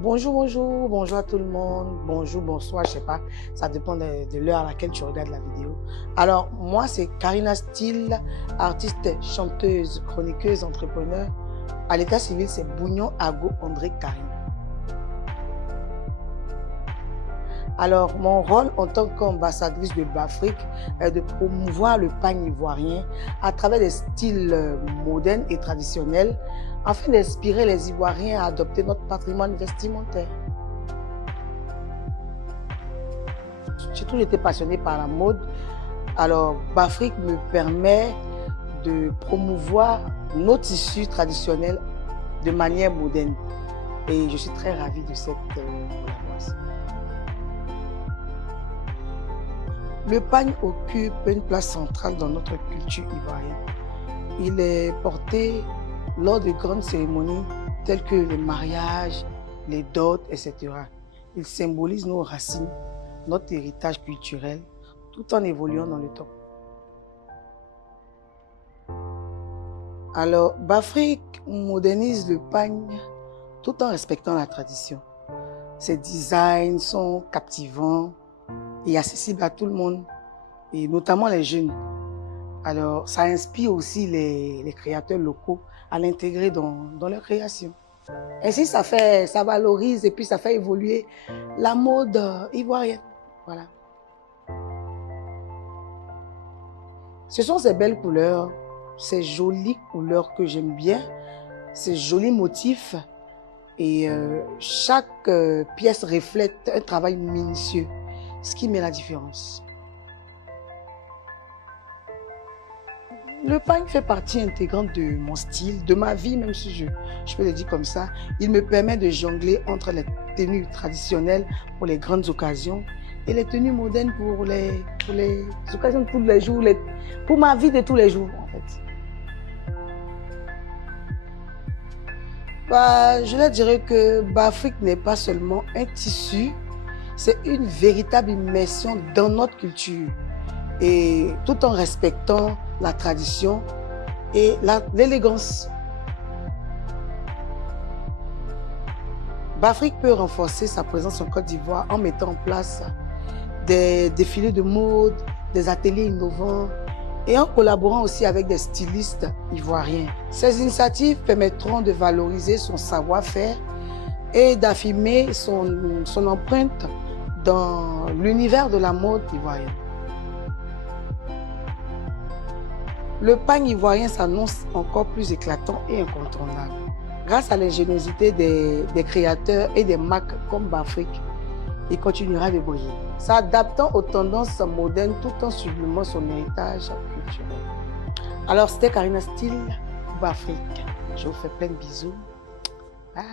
Bonjour à tout le monde. Bonjour, bonsoir, je sais pas. Ça dépend de l'heure à laquelle tu regardes la vidéo. Alors, moi, c'est Karina Steele, artiste, chanteuse, chroniqueuse, entrepreneur. À l'état civil, c'est Bougnon Ago André Karine. Alors, mon rôle en tant qu'ambassadrice de Bafrique est de promouvoir le pagne ivoirien à travers des styles modernes et traditionnels afin d'inspirer les Ivoiriens à adopter notre patrimoine vestimentaire. J'ai toujours été passionnée par la mode. Alors, Bafrique me permet de promouvoir nos tissus traditionnels de manière moderne. Et je suis très ravie de cette collaboration. Le pagne occupe une place centrale dans notre culture ivoirienne. Il est porté lors de grandes cérémonies telles que les mariages, les dots, etc. Il symbolise nos racines, notre héritage culturel, tout en évoluant dans le temps. Alors, Bafrique modernise le pagne tout en respectant la tradition. Ses designs sont captivants et accessibles à tout le monde, et notamment les jeunes. Alors, ça inspire aussi les créateurs locaux à l'intégrer dans leur création. Ainsi, ça valorise et puis ça fait évoluer la mode ivoirienne. Voilà. Ce sont ces belles couleurs, ces jolies couleurs que j'aime bien, ces jolis motifs. Et chaque pièce reflète un travail minutieux, ce qui met la différence. Le pagne fait partie intégrante de mon style, de ma vie, même si je peux le dire comme ça. Il me permet de jongler entre les tenues traditionnelles pour les grandes occasions et les tenues modernes pour les occasions de tous les jours, pour ma vie de tous les jours, en fait. Je leur dirais que Bafrique n'est pas seulement un tissu, c'est une véritable immersion dans notre culture, et tout en respectant la tradition et l'élégance. Bafrique peut renforcer sa présence en Côte d'Ivoire en mettant en place des défilés de mode, des ateliers innovants et en collaborant aussi avec des stylistes ivoiriens. Ces initiatives permettront de valoriser son savoir-faire et d'affirmer son empreinte dans l'univers de la mode ivoirienne. Le pagne ivoirien s'annonce encore plus éclatant et incontournable. Grâce à l'ingéniosité des créateurs et des marques comme Bafrique, il continuera de briller, s'adaptant aux tendances modernes tout en sublimant son héritage culturel. Alors, c'était Karina Steele, Bafrique. Je vous fais plein de bisous. Bye.